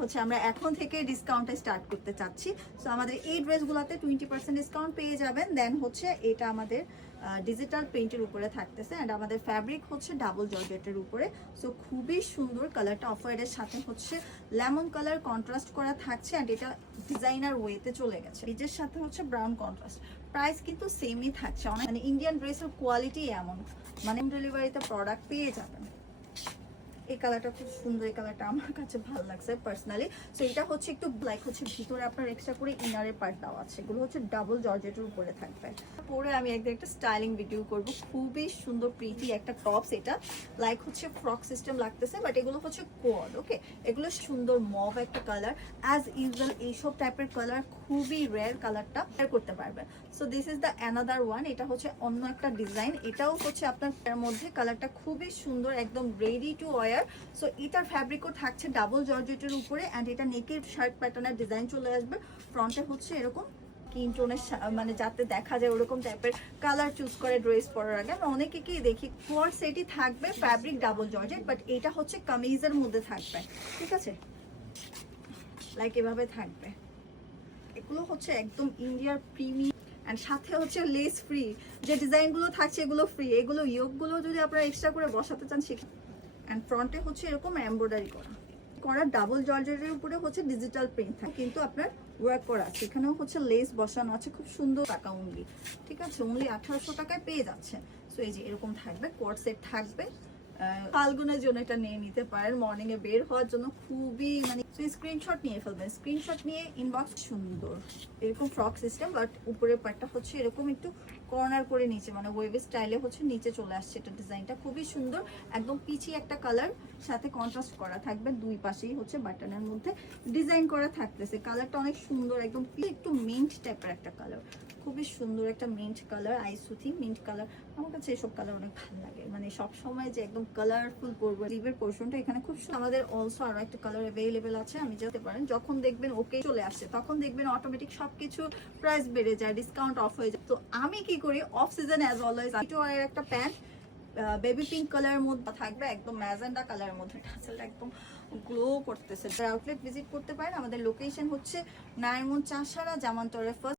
হচ্ছে আমরা এখন থেকে ডিসকাউন্টে স্টার্ট করতে চাচ্ছি। সো আমাদের এই ড্রেসগুলোতে 20% ডিসকাউন্ট পেয়ে যাবেন। দেন হচ্ছে এটা আমাদের ডিজিটাল প্রিন্টের উপরে থাকতেছে অ্যান্ড আমাদের ফ্যাব্রিক হচ্ছে ডাবল জর্জেটের উপরে। সো খুবই সুন্দর কালারটা, অফ হোয়াইটের সাথে হচ্ছে লেমন কালার কন্ট্রাস্ট করা থাকছে অ্যান্ড এটা ডিজাইনার ওয়েতে চলে গেছে। নিজের সাথে হচ্ছে ব্রাউন কন্ট্রাস্ট। প্রাইস কিন্তু সেমই থাকছে, অনেক মানে ইন্ডিয়ান ড্রেসের কোয়ালিটি এমন, মানে ডেলিভারিতে প্রোডাক্ট পেয়ে যাবেন। এই কালারটা খুব সুন্দর, এই কালারটা আমার কাছে ভালো লাগছে পার্সোনালি। সো এটা হচ্ছে একটু ব্ল্যাক, হচ্ছে ভিতরে আপনার এক্সট্রা করে ইনারের পার্ট দেওয়া আছে, এগুলো হচ্ছে ডাবল জর্জেটের উপরে থাকবে। পরে আমি একদম একটা স্টাইলিং ভিডিও করব। খুবই সুন্দর প্রিটি একটা টপস, এটা লাইক হচ্ছে ফ্রক সিস্টেম লাগতেছে, বাট এগুলো হচ্ছে কোড। ওকে, এগুলো সুন্দর মভ একটা কালার। অ্যাজ ইউজুয়াল এইসব টাইপের কালার খুবই রেয়ার, কালারটা বের করতে পারবেন। So this is the another one. এটা হচ্ছে অন্য একটা ডিজাইন, এটাও হচ্ছে আপনার মধ্যে কালারটা খুবই সুন্দর, একদম রেডি টু ওয়ার। সো এটার ফ্যাব্রিকও থাকছে ডাবল জর্জেটের উপরে অ্যান্ড এটা নেকের শার্ট প্যাটার্নের ডিজাইন চলে আসবে। ফ্রন্টে হচ্ছে এরকম স্কিন টোনের, মানে যাতে দেখা যায় ওরকম টাইপের কালার চুজ করে ড্রেস পরার আগে। আমরা অনেকেই দেখি ফোর সেটই থাকবে ফ্যাব্রিক ডাবল জর্জেট, বাট এটা হচ্ছে কামিজের মধ্যে থাকবে, ঠিক আছে, লাইক এভাবে থাকবে। এগুলো হচ্ছে একদম ইন্ডিয়ার প্রিমিয়াম অ্যান্ড সাথে হচ্ছে লেস ফ্রি। যে ডিজাইনগুলো থাকছে এগুলো ফ্রি, এগুলো ইয়োগগুলো যদি আপনারা এক্সট্রা করে বসাতে চান সেটা। অ্যান্ড ফ্রন্টে হচ্ছে এরকম এমব্রয়ডারি করা ডাবল জর্জেটের উপরে হচ্ছে ডিজিটাল প্রিন্ট থাকে, কিন্তু আপনার ওয়ার্ক করা আছে। এখানেও হচ্ছে লেস বসানো আছে, খুব সুন্দর টাকা অনলি, ঠিক আছে, অনলি 1800 টাকায় পেয়ে যাচ্ছে। সো এই যে এরকম থাকবে, কোট সেট থাকবে। ফাল্গুনের জন্য এটা নিয়ে নিতে পারেন, মর্নিং এ বের হওয়ার জন্য খুবই মানে স্ক্রিনশট নিয়ে ফেলবেন। স্ক্রিনশট নিয়ে ইনবক্স। সুন্দর এরকম ফ্রক সিস্টেম, বাট উপরের পার্টটা হচ্ছে এরকম একটু কর্নার করে নিচে, মানে ওয়েভ স্টাইলে হচ্ছে নিচে চলে আসছে। এটা ডিজাইনটা খুবই সুন্দর, একদম পিচি একটা কালার, সাথে কন্ট্রাস্ট করা থাকবে। দুই পাশেই হচ্ছে বাটনের মধ্যে ডিজাইন করা থাকতেছে। কালারটা অনেক সুন্দর, একদম একটু মিন্ট টাইপের একটা কালার, খুবই সুন্দর একটা মিন্ট কালার, আইসুথি মিন্ট কালার। আমার কাছে এসব কালার অনেক ভালো লাগে, মানে সব সময় যে একদম কালারফুল করবো। লিভের পোর্শনটা এখানে খুব আমাদের অলসো আরো একটা কালার অ্যাভেলেবেল আছে, আমি যেতে পারেন। যখন দেখবেন ওকে চলে আসছে তখন দেখবেন অটোমেটিক সবকিছু প্রাইস বেড়ে যায়, ডিসকাউন্ট অফ হয়ে যায়। তো আমি কি করি, অফ সিজন অ্যাজ অলওয়েজ একটা প্যান্ট বেবি পিঙ্ক কালারের মধ্যে থাকবে, একদম ম্যাজেন্ডা কালারের মধ্যে, টাসেলটা একদম গ্লো করতেছে। আউটলেট ভিজিট করতে পারেন। আমাদের লোকেশন হচ্ছে নারায়ণগঞ্জ চাষারা জামান্তরের ফার্স্ট